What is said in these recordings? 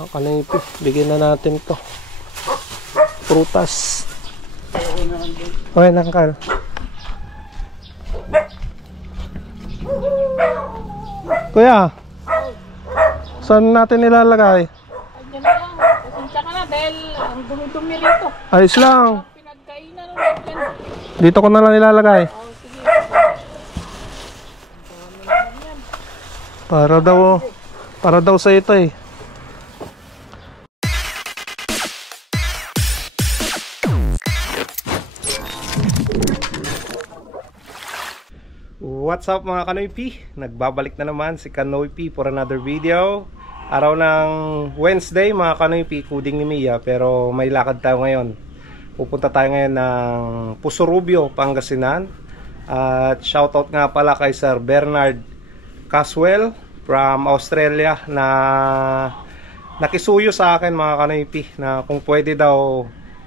Mga kanipi, bigyan na natin to prutas. Okay lang, Carl. Kuya, saan natin nilalagay? Andiyan na lang. Pasensya ka na dahil ang dumi-dumi rito. Ayos lang. Pinagkainan natin. Dito ko na lang nilalagay. Oh, sige. Para daw sa ito eh. What's up mga Kanoy P? Nagbabalik na naman si Kanoy P for another video. Araw ng Wednesday mga Kanoy P, kuding ni Mia, pero may lakad tayo ngayon. Pupunta tayo ngayon ng Pusurubio, Pangasinan. At shoutout nga pala kay Sir Bernard Caswell from Australia na nakisuyo sa akin mga Kanoy P, na kung pwede daw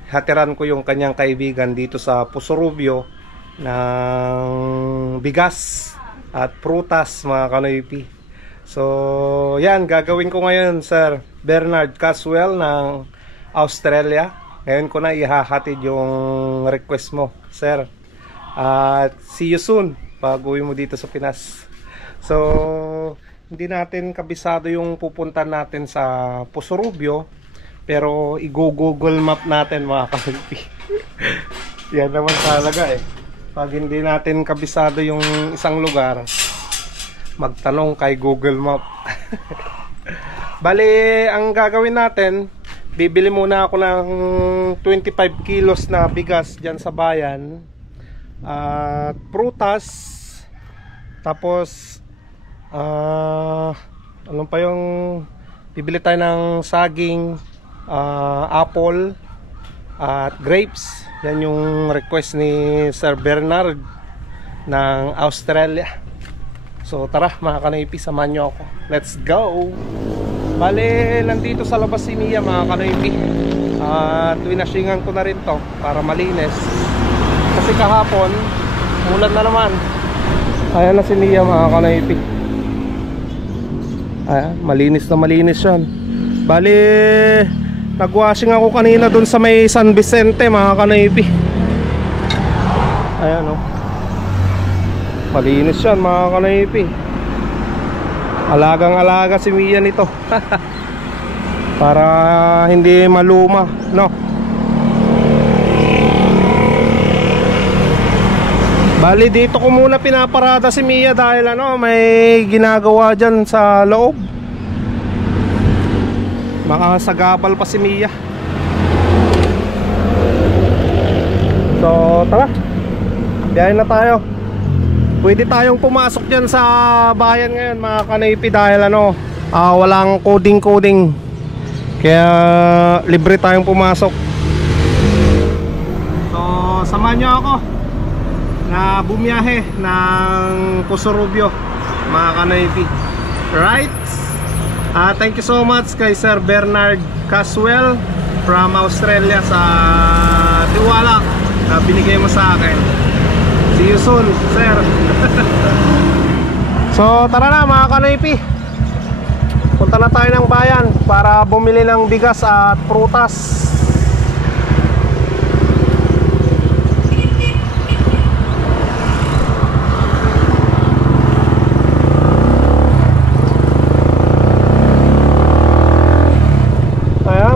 hatiran ko yung kanyang kaibigan dito sa Pusurubio ng bigas at prutas mga Kanoy P. So yan, gagawin ko ngayon Sir Bernard Caswell ng Australia. Ngayon ko na ihahatid yung request mo, Sir. At see you soon pag uwi mo dito sa Pinas. So hindi natin kabisado yung pupunta natin sa Pusurubio, pero i-google map natin mga Kanoy P. Yan naman talaga eh. Pag hindi natin kabisado yung isang lugar, magtanong kay Google Map. Bali, ang gagawin natin, bibili muna ako ng 25 kilos na bigas dyan sa bayan at prutas. Tapos ano pa yung bibili tayo ng saging, apple at grapes. Yan yung request ni Sir Bernard ng Australia. So tara mga Kanoy P, samahan nyo ako. Let's go! Bale, nandito sa labas si Mia mga Kanoy P. At winashingan ko na rin to para malinis. Kasi kahapon, mulan na naman. Ayan na si Mia mga Kanoy P. Ayan, malinis na malinis yan. Bale, nagwashing ako kanina dun sa may San Vicente mga Kanoy P. Ayan o, malinis yan mga Kanoy P. Alagang alaga si Mia nito. Para hindi maluma, no? Bali dito ko muna pinaparada si Mia dahil ano, may ginagawa dyan sa loob. Makasagabal pa si Mia. So tara, biyahe na tayo. Pwede tayong pumasok dyan sa bayan ngayon mga Kanoy P dahil ano, walang coding. Kaya libre tayong pumasok. So samahan nyo ako na bumiyahe ng Pusurubio mga Kanoy P. Right? Thank you so much kay Sir Bernard Caswell from Australia sa tiwala na binigay mo sa akin. See you soon, Sir. So tara na mga Kanoy P, punta na tayo ng bayan para bumili ng bigas at prutas.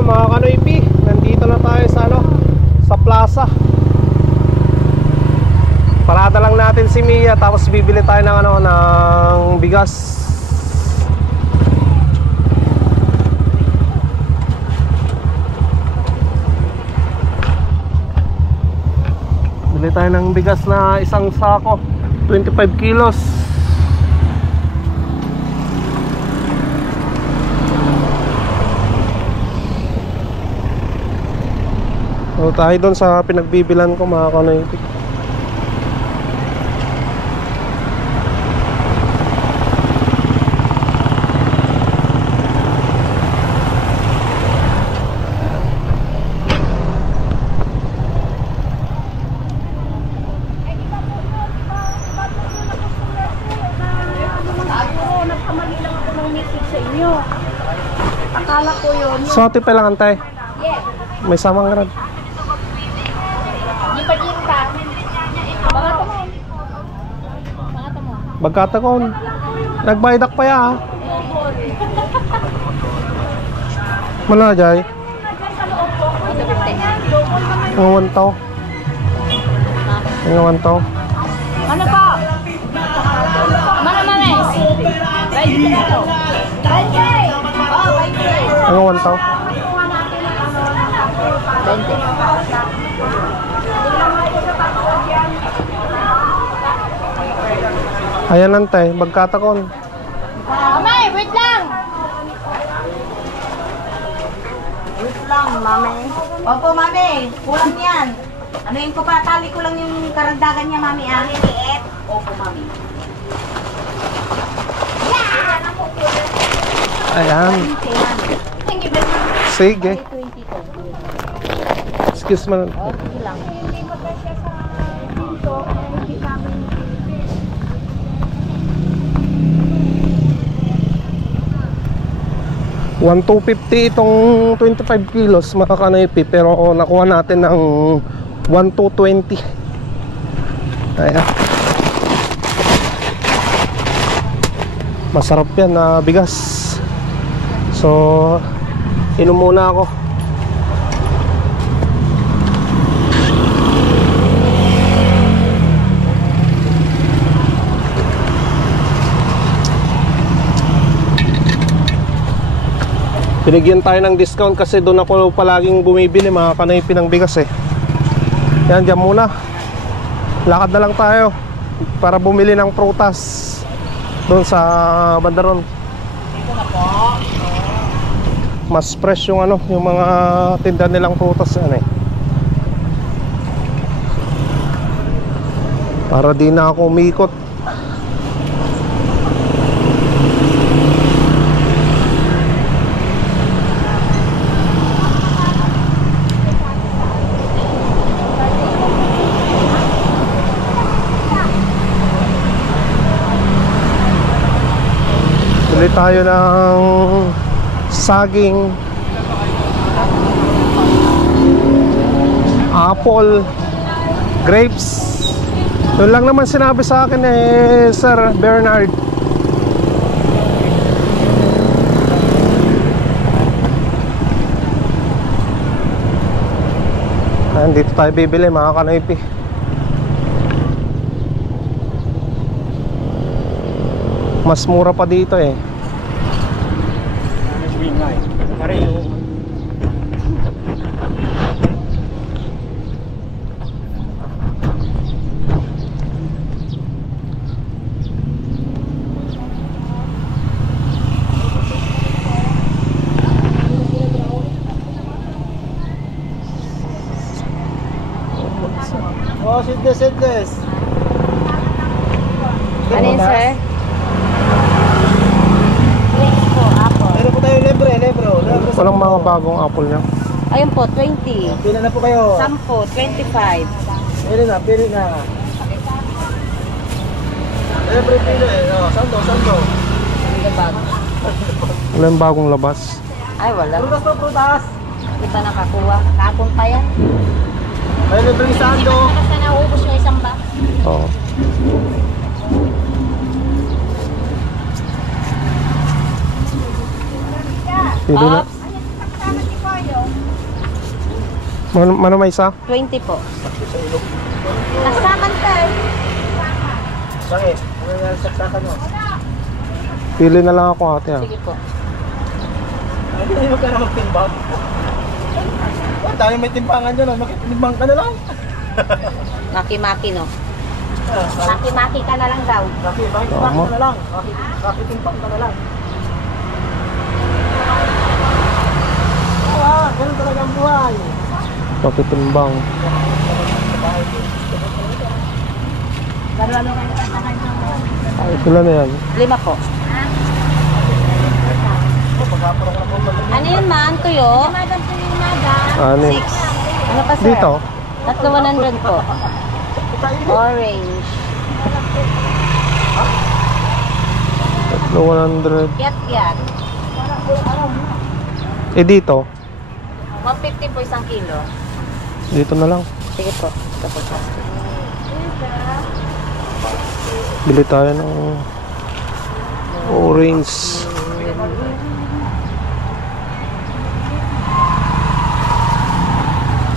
Mga Kanoy P, nandito na tayo sa ano, sa plaza. Parada lang natin si Mia tapos bibili tayo ng ano, ng bigas. Bili tayo ng bigas na isang sako, 25 kilos. So tayo doon sa pinagbibilan ko mga Kanoy P. Akala ko yun. Sote pa lang antay. Yes. May samang rad. Di pa din ka. Mga tamon. Mga tamon. Bagkatakon. Nagbaydak pa ya. Mana jay? Ngawan to. Ngawan to. Ano pa? Mana mames? 20 ito. 20! Oh, 20. Ngawan to. 20. Ayan antay, bagkatakon. Amay, wait lang! Wait lang, mami. Opo, mami. Kulang yan. Anuin ko pa, tali ko lang yung karagdagan niya, mami. Ah, liliit. Opo, mami. Ayan. Thank you very much. Sige. 20 to. Excuse me. Sige lang. One 250 itong 25 kilos mga kanoypi, pero nakuha natin ng 1220. Ayan. Masarap yan na bigas. So inom muna ako. Binigyan tayo ng discount kasi doon ako palaging bumibili mga kanoypi ng bigas eh. Yan, dyan muna. Lakad na lang tayo para bumili ng prutas doon sa bandaron. Mas fresh yung ano, yung mga tinda nilang prutas yan eh. Para di na ako umikot. Bili tayo ng saging, apple, grapes. Yun lang naman sinabi sa akin eh, Sir Bernard. Dito tayo bibili mga kanoypi. Mas mura pa dito eh. Oh, seedless. Ano yun, sir? Meron po tayo lebro. Walang mga bagong apple niya. Ayun po, 20. Pila na po kayo. 10, 25. Pili na. Lebro pila eh. Oh, sando. Walang bagong labas. Ay, wala. Prutas. Hindi pa nakakuha. Kapon pa yan. May libreng sando. Basta naubos yung isang box. Oo. Pili na. Mano may isa? 20 po. Nasakan tayo. Bakit? Ano yung saksakan mo? Pili na lang ako ate ah. Sige po. Ay, hindi mo ka na magtimbang. Oh, tayo may timbangan dyan. Makitimbang ka na lang. Maki-maki, no? Maki-maki ka na lang daw. Bakit ka na lang? Bakit timbang ka na lang? Ganun talaga ang buhay. Pakitimbang. Ay, sila na yan. 5 po. Ano yun, man? Tuyo? Anin. 6. Ano pa, sir? Dito? Tatlo 100 po. Orange. 100. Yat. Eh dito, 150 po isang kilo. dito na lang. Sige po. Ito po plastic. Bili tayo ng orange.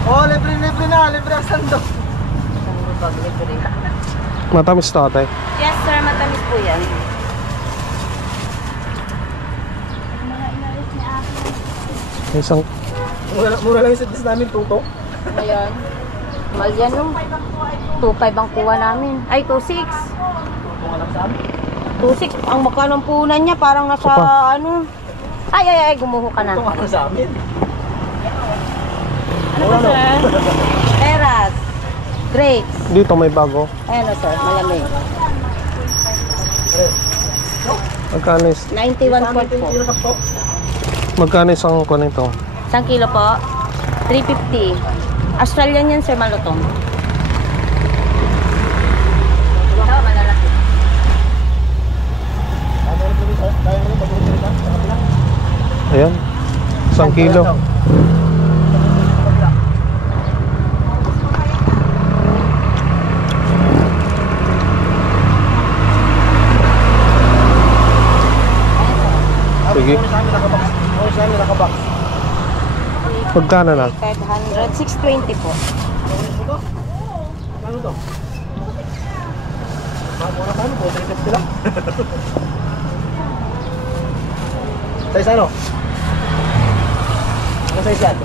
Oh, libre na. Libre ang sandok. Matamis to ate. Yes sir, matamis po yan. May isang Mura lang yung sadis namin, tuto. Ayan. Mahal yan no. 2.5 ang kuha namin. Ay, 2.6. Kung alam sa amin. 2.6. Ang magkano ang punan niya, parang nasa Apa? ano. Ay, gumuho ka na. Ito nga lang sa amin. Ano ba sir? Peras. Grapes. dito may bago. Ayan o sir, malamig. Magkano is 91 po. magkano isang kuno ito? 1 kilo po. 350. Australian yan sir, malutong. Ito, malalaki. Ayan. 1 kilo. Sige. Magkano na? 500, 620 po. Ano to? Mura pa ano po, 350 lang. Size ano? Ano size yan?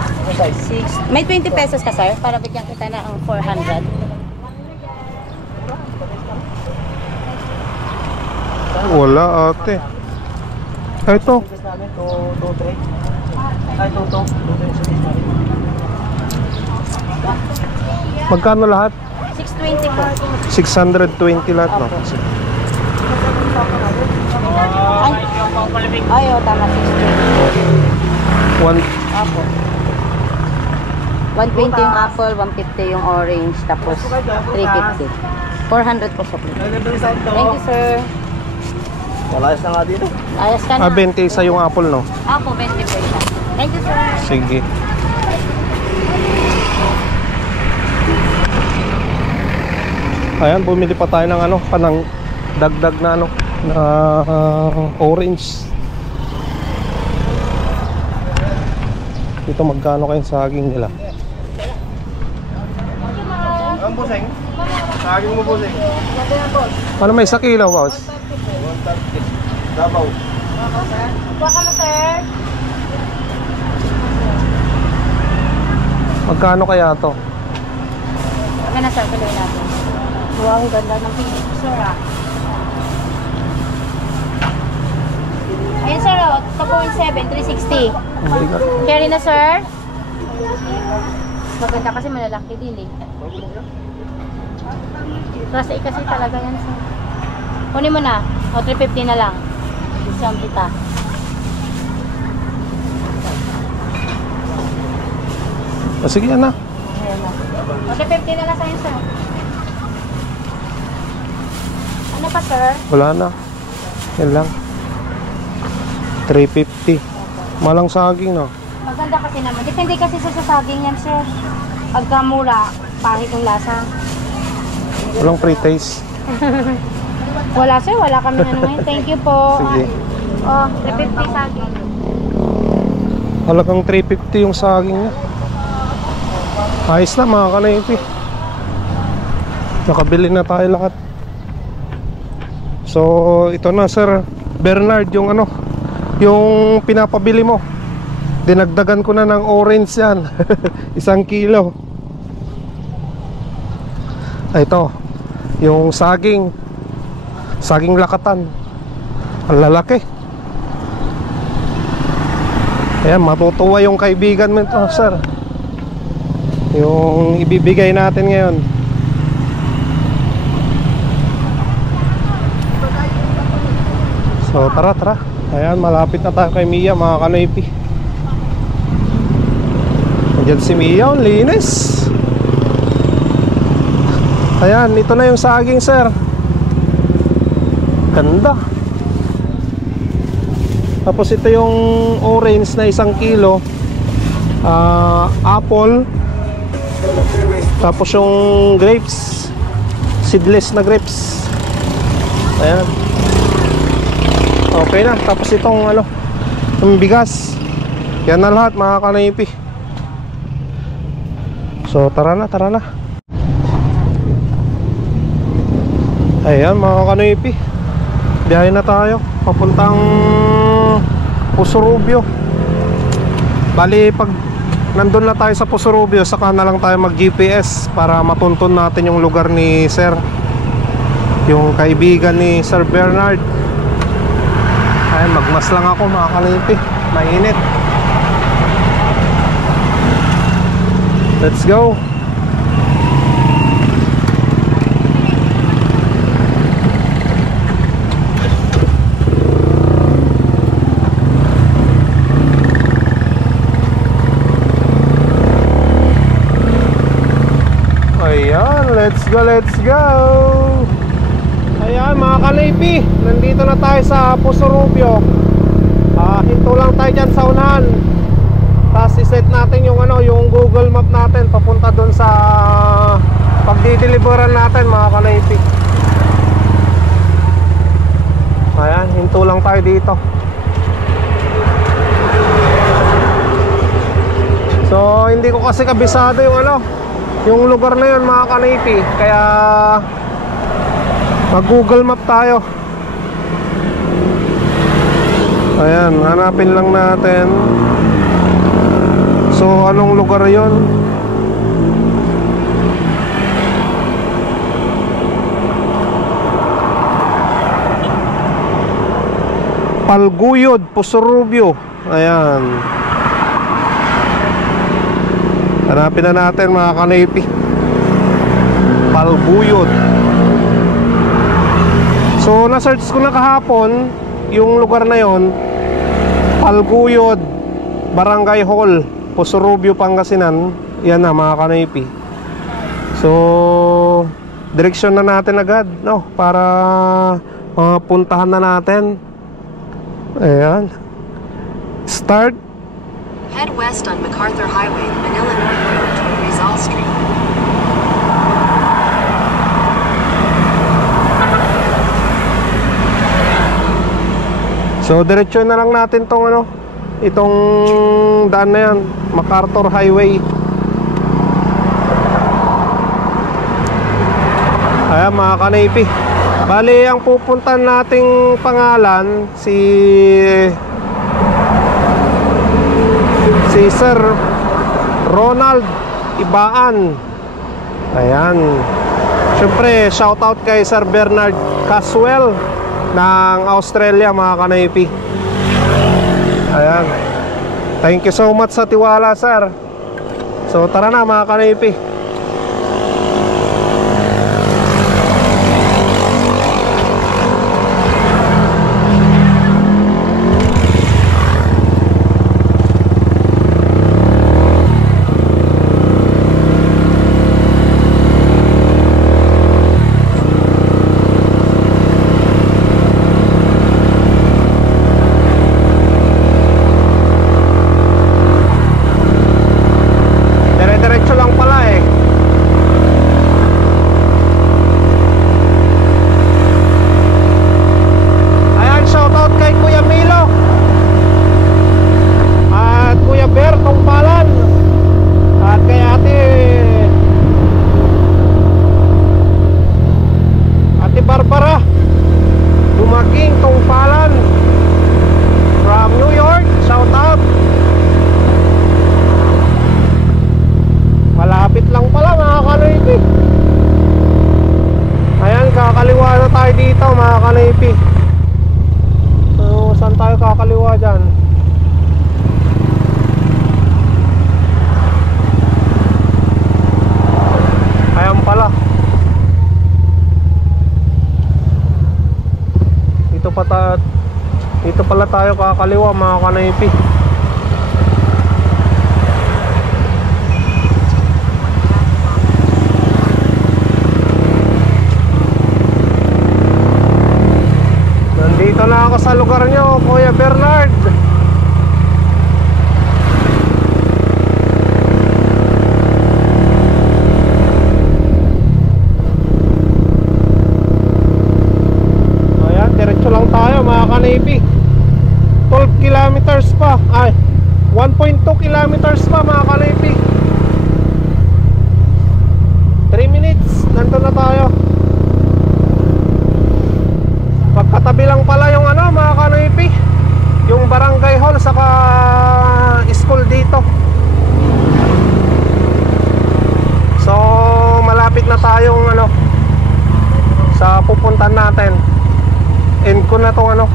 Ano size? 6. May 20 pesos ka sir, para bigyan kita na ang 400. Wala ate. Ay, ito. Size namin, 2-3. Ay, 2-2. 2-3 size namin. Magkano lahat? 620 po. 620 lahat, no? Ay, tama, 620. One, Apo. 120 yung apple, 150 yung orange, tapos 350. 400 po sa plate. Thank you, sir. Malayas na nga dito. Ayos ka na. 20 isa yung apple, no? Apo, 20 po isa. Thank you, sir. Sige. Ayan, bumili pa tayo ng ano, panang dagdag na ano, na orange. Ito magkano kayong saging nila? Ang buseng? Saging mo buseng? Ano may 1 kilo, boss? 130. Dabaw. Baka mo, sir. Magkano kaya to? Okay na, sir. Tuloy natin. Wow, ganda ng pili, sir, ah. Ayun, sir, oh. 2.7, 360. Oh my God. Carry na, sir. Maganda kasi malalaki din, eh. Klase A kasi talaga yan, sir. Kunin mo na. O, 350 na lang. Discount kita. Sige, yan na. Ayan na. O, 350 na lang sa'yo, sir. Ano pa, sir? Wala na. Yan lang. 350. Malang saging, no? Maganda kasi naman. Depende kasi sa saging yan, sir. Pagka mura, pahit yung lasa. Walang pre-taste. Wala, sir. Wala kami ano ngayon. Thank you po. Sige. Oh, 350 saging. Halagang 350 yung saging niya. Ayos na mga kanaypi. Nakabili na tayo lahat. So ito na, Sir Bernard, yung ano, yung pinapabili mo. Dinagdagan ko na ng orange yan. 1 kilo. Ito, yung saging lakatan. Ang lalaki. Ayan, matutuwa yung kaibigan mo ito, sir. Yung ibibigay natin ngayon. So tara. Ayan, malapit na tayo kay Mia, mga kanoypi. Andiyan si Mia, ang linis. Ayan, ito na yung saging, sir. Ganda. Tapos ito yung orange na 1 kilo. Apple. Tapos yung grapes, seedless na grapes. Ayan. Okay na. Tapos itong ano, yung bigas. Yan na lahat mga kanaypi. So tara na, tara na. Ayan mga kanaypi, biyahe na tayo papuntang Pusurubio. Bali pag nandun na tayo sa Pusurubio, saka na lang tayo mag GPS para matuntun natin yung lugar ni Sir, yung kaibigan ni Sir Bernard. Ayan, magmas lang ako mga kanaypi, mainit. Let's go. Ayan, let's go, let's go. Ayan mga kanaypi, nandito na tayo sa Pusurubio. Hinto lang tayo dyan sa unahan. Tapos iset natin yung ano, yung Google Map natin papunta dun sa pagdideliveran natin mga kanaypi. Ayan, hinto lang tayo dito. So hindi ko kasi kabisado yung ano, yung lugar na yun mga kanaypi, kaya mag Google Map tayo. Ayan, hanapin lang natin. So anong lugar yun? Palguyod, Pusurubio. Ayan, hanapin na natin mga kanaypi. Palguyod. So na-search ko na kahapon yung lugar na yon, Palguyod Barangay Hall, Pusurubio, Pangasinan. Yan na mga kanaypi. So direksyon na natin agad, no, para puntahan na natin. Ayan. Start. Head west on MacArthur Highway, Manila North Road toward Rizal Street. So diretso na lang natin tong ano, itong daan na yan, MacArthur Highway. Ayan mga kanaypi, bali ang pupuntan nating pangalan si Sir Ronald Ibaan. Ayan, syempre shoutout kay Sir Bernard Caswell ng Australia mga kanaypi. Ayan, thank you so much sa tiwala, sir. So tara na mga kanaypi. Dito pala tayo kakaliwa mga kanaypi. Nandito na ako sa sa lugar nyo, Kuya Bernard? Ayan, diretso lang tayo mga ka-Navy. 12 kilometers pa. Ay, 1.2 kilometers pa mga ka-Navy. 3 minutes, nandun na tayo. Pagkatabi lang pala yung ano mga ka-Navy, yung barangay hall saka school dito. So malapit na tayong ano sa pupuntan natin. End ko na tong ano.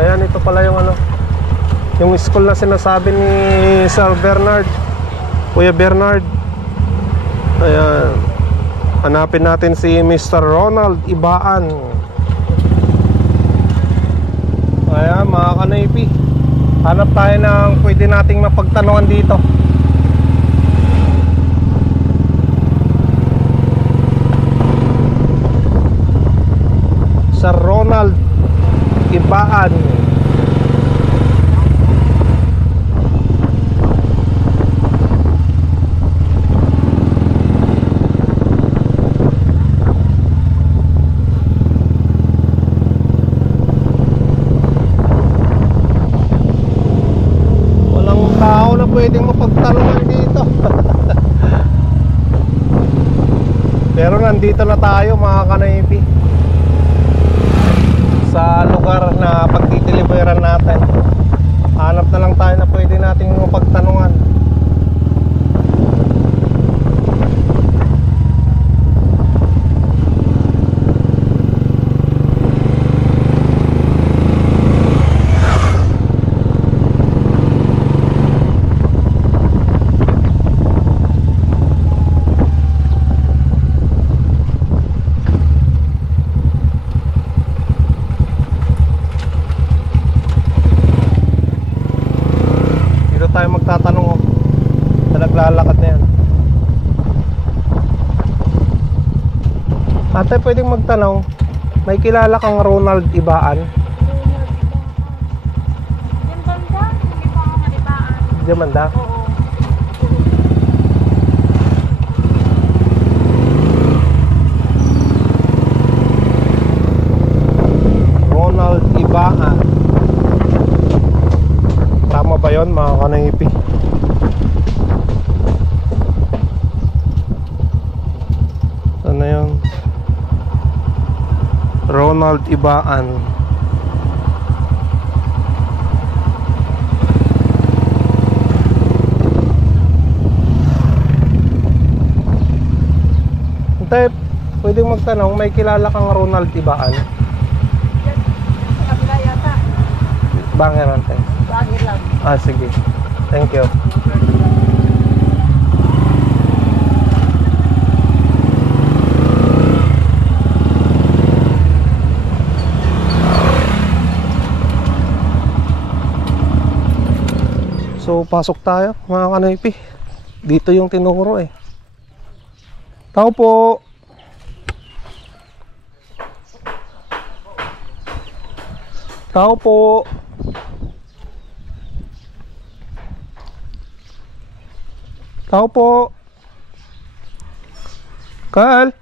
Ayan, ito pala yung ano, yung school na sinasabi ni Sir Bernard, Kuya Bernard. Ayan, hanapin natin si Mr. Ronald Ibaan. Ayan mga ka-Navy, hanap tayo ng pwede nating mapagtanungan dito. Sir Ronald Ibaan. Walang tao na pwedeng mapagtanungan dito. Pero nandito na tayo mga ka-Navy, sa lugar na pagtitiliberan natin. Hanap na lang tayo na pwede nating mapagtanungan. Tayo magtatanong sa naglalakad na yan. Ate, pwedeng magtanong, may kilala kang Ronald Ibaan? Yung banda, hindi pa ako malibaan. Diyan banda? Oo. Ronald Ibaan. Tama ba yun mga ka-Navy? Ano yun? Ronald Ibaan. Ante, pwedeng magtanong, may kilala kang Ronald Ibaan? Sa kabila yata. Bangir, ante. Bagay lang. Ah, sige. Thank you. So, pasok tayo mga ka-Navy. Dito yung tinuro eh. Tao po. Tao po. Tao po. Carl.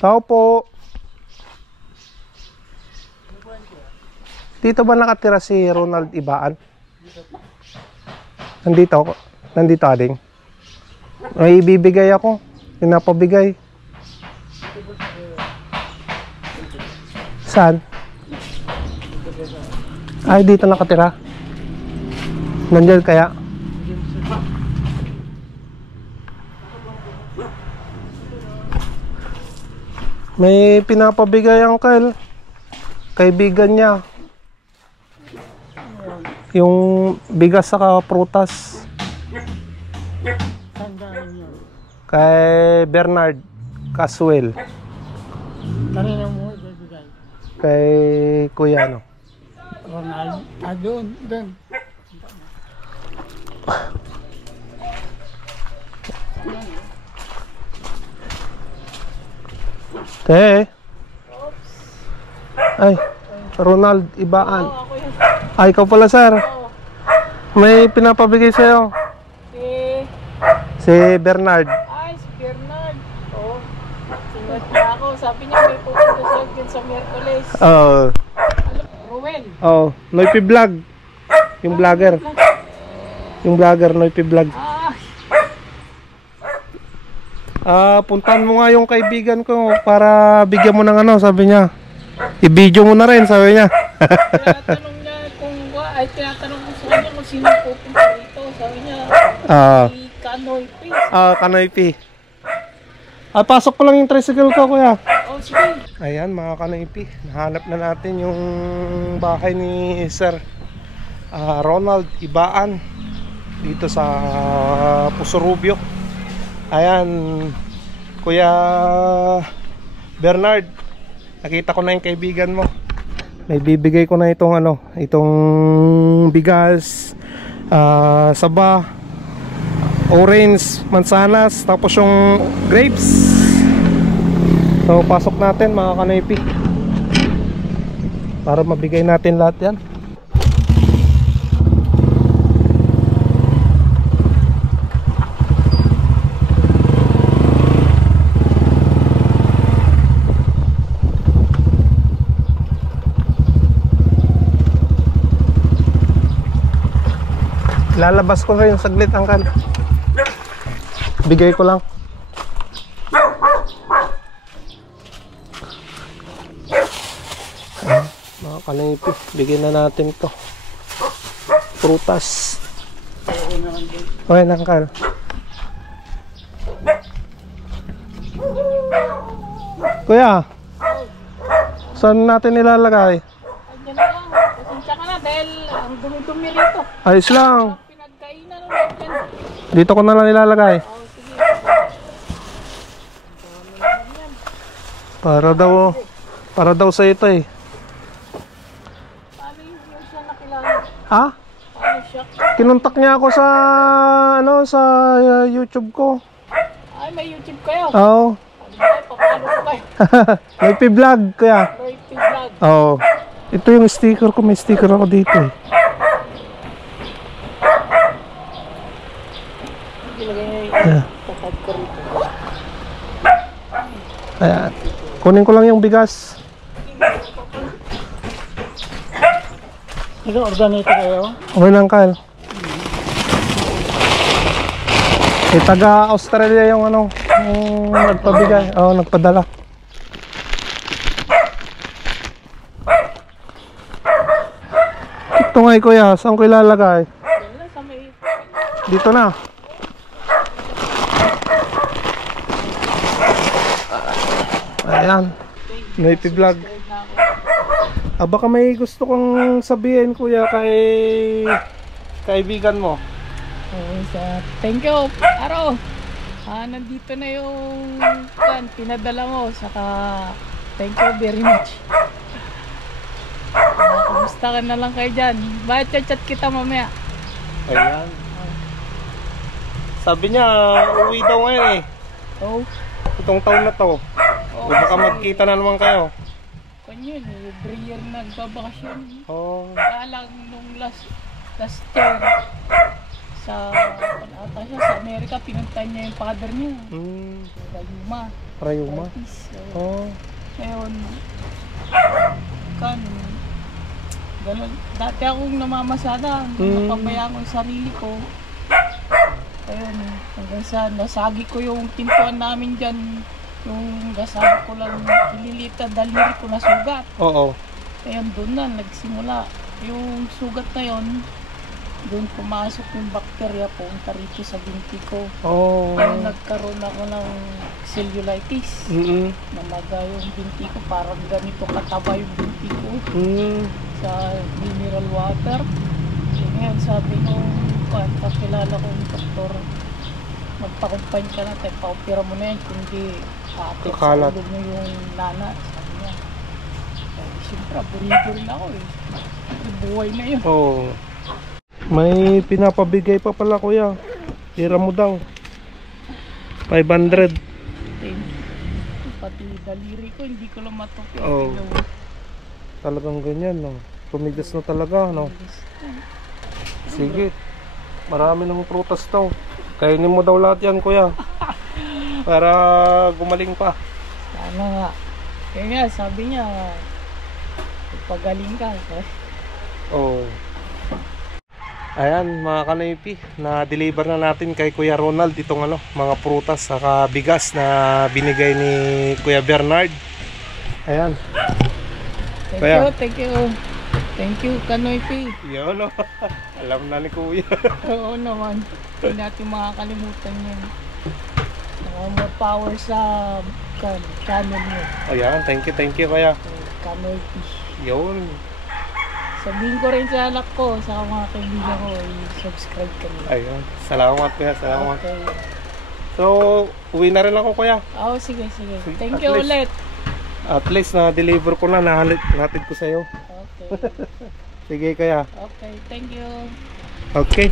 Tao po. Dito ba nakatira si Ronald Ibaan? Nandito ako. Nandito ading. May ibibigay ako. Pinapabigay. Saan? Ay, dito nakatira. Nandiyan kaya? May pinapabigay ang kaibigan niya. Yung bigas saka prutas. Kay Bernard Caswell. Kanina mo ibibigay? Kay Kuya ano? Ronald. Doon. Ay, Ronald Ibaan. Ay, ikaw pala, sir. May pinapabigay sa'yo. Si Bernard. Ay, si Bernard. Oo. Singat niya ako. Sabi niya may pupunta siya dyan sa Miyerkules. Ruel. Noypi Vlog. Yung vlogger. Yung vlogger, Noypi Vlog. Puntahan mo nga yung kaibigan ko para bigyan mo ng ano, sabi niya. I-video mo na rin, sabi niya. Tinatanong niya tinatanong ko sa kanya kung sino pupunta rito. Sabi niya, si Kanoy P. Kanoy P. Pasok pa lang yung tricycle ko, kuya. Sige. Ayan, mga Kanoy P. Nahanap na natin yung bahay ni Sir Ronald Ibaan dito sa Pusurubio. Ayan, Kuya Bernard, nakita ko na yung kaibigan mo. May bibigay ko na itong ano, itong bigas, saba, orange, mansanas, tapos yung grapes. So pasok natin mga Kanoypi para mabigay natin lahat yan. Lalabas ko rin saglit ang kan. Bigay ko lang. Mga Kanoypi, bigyan na natin to. Prutas. Okay lang kan. Kuya, saan natin nilalagay? Andiyan na lang. Pasensya ka na dahil ang dumi-dumi rito. Ayos lang. Pinagkainan ulit yan. Dito ko na lang nilalagay. Sige. Para daw sa ito eh. Paano yung siya nakilala? Ha? Paano siya? Kinontak niya ako sa sa YouTube ko. Ay, may YouTube kayo. Oo. Ay, papalo ko kayo. Noypi Vlog kuya. Royalty vlog. Oo. Ito yung sticker ko, may sticker ako dito eh. Ilagay tatag ko rito. Ayan. Kunin ko lang yung bigas. Nag-organite kayo? Okay lang, Kyle. Taga Australia yung ano, yung nagpabigay. Oo, nagpadala. Ito nga kuya, saan ko ilalagay? Dito na. Ayan. Noypi Vlog. Baka may gusto kong sabihin kuya kay kaibigan mo. Thank you, Aro. Nandito na yung pinadala mo. Saka thank you very much. Kumusta ka na lang kayo dyan? Bakit chat kita mamaya? Ayan. Sabi niya, uwi daw ngayon eh. Oh. Itong taon na to. O baka magkita na naman kayo. Yun, every year nagbabakasyon. Kaya lang nung last year sa Amerika, pinuntahan niya yung father niya. Rayuma. Ngayon, ganun. Dati akong namamasada, napabayaan ko yung sarili ko. Ayun, hanggang sa nasagi ko yung pintuan namin dyan. Yung gasag ko lang ililita daliri ko na sugat. Oo. Kaya doon na nagsimula. Yung sugat na yon, doon pumasok yung bakterya punta rito sa binti ko. Kaya nagkaroon ako ng cellulitis. Nalaga yung binti ko, parang ganito kataba yung binti ko. Sa mineral water. Ngayon sabi nung kakilala kong doktor, magpakumpany ka na tayo, paupira mo na yan, kundi atin sa ulo mo yung nana, sabi niya. Siyempre, aburido rin ako eh. Buhay na yun. May pinapabigay pa pala kuya. Tira mo daw. 500. Pati daliri ko, hindi ko lang matupi. Oh. Talagang ganyan, no? Tumigas na talaga, no? Sige. Marami ng prutas daw. Kainin mo daw lahat yan, kuya. Para gumaling pa. Sana nga. Kaya nga, sabi niya, pagaling ka. Oh. Ayan, mga kanaypi, na-deliver na natin kay Kuya Ronald itong mga prutas saka bigas na binigay ni Kuya Bernard. Ayan. Thank you, Kanoypi. Yun, no? Alam na ni Kuya. Oo naman. Hindi natin makakalimutan yun. More power sa channel mo. Ayan, thank you, Kuya. Kanoypi. Yun. Sabihin ko rin sa anak ko, sa mga kaibigan ko, i-subscribe ka nila. Ayun. Salamat, Kuya. Salamat. Okay. So, uwi na rin ako, Kuya. Oo, sige. Thank At you least- ulit. At least na-deliver ko na, nahatid ko sa'yo. Okay. Sige, Kuya. Okay, thank you. Okay.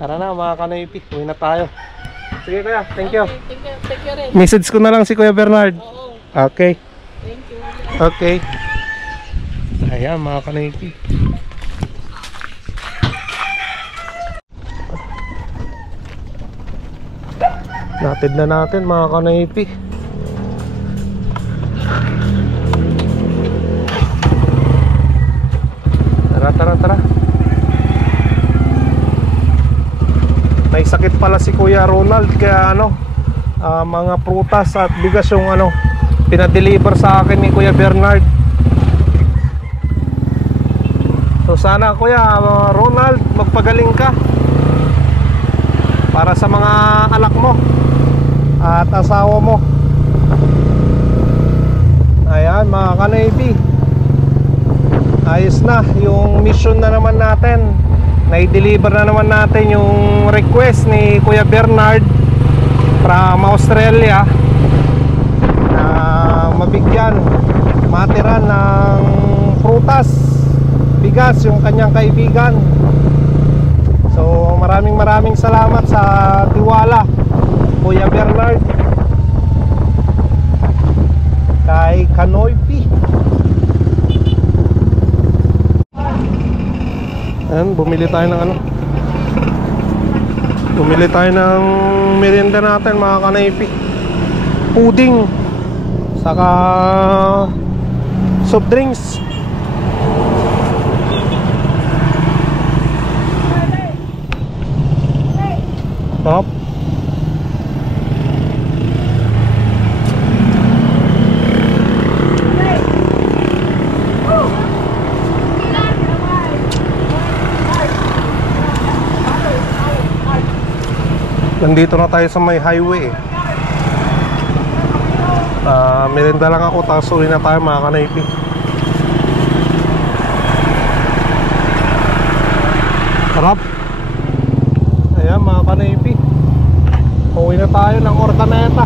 Tara na, mga kanaypi. Uwi na tayo. Sige, Kuya. Thank you. Okay, thank you rin. Message ko na lang si Kuya Bernard. Oo, Okay. thank you. Okay. Ayan, mga kanaypi. Natid na natin, mga kanaypi. Tara. May sakit pala si Kuya Ronald, kaya mga prutas at bigas yung pinadeliver sa akin ni Kuya Bernard. So sana Kuya Ronald, magpagaling ka para sa mga anak mo at asawa mo. Ayan, mga kanaypi, ayos na yung mission na naman natin. Na-deliver na naman natin yung request ni Kuya Bernard from Australia na mabigyan, matiran ng prutas, bigas yung kanyang kaibigan. So maraming salamat sa tiwala, Kuya Bernard, kay Kanoypi. Ayan, bumili tayo ng merienda natin, mga kanaypi. Pudding saka soft drinks. Hop. Nandito na tayo sa may highway. Merienda lang ako, tapos uwi na tayo, mga kanaypi. Sarap. Ayan, mga kanaypi, uwi na tayo ng Ordaneta.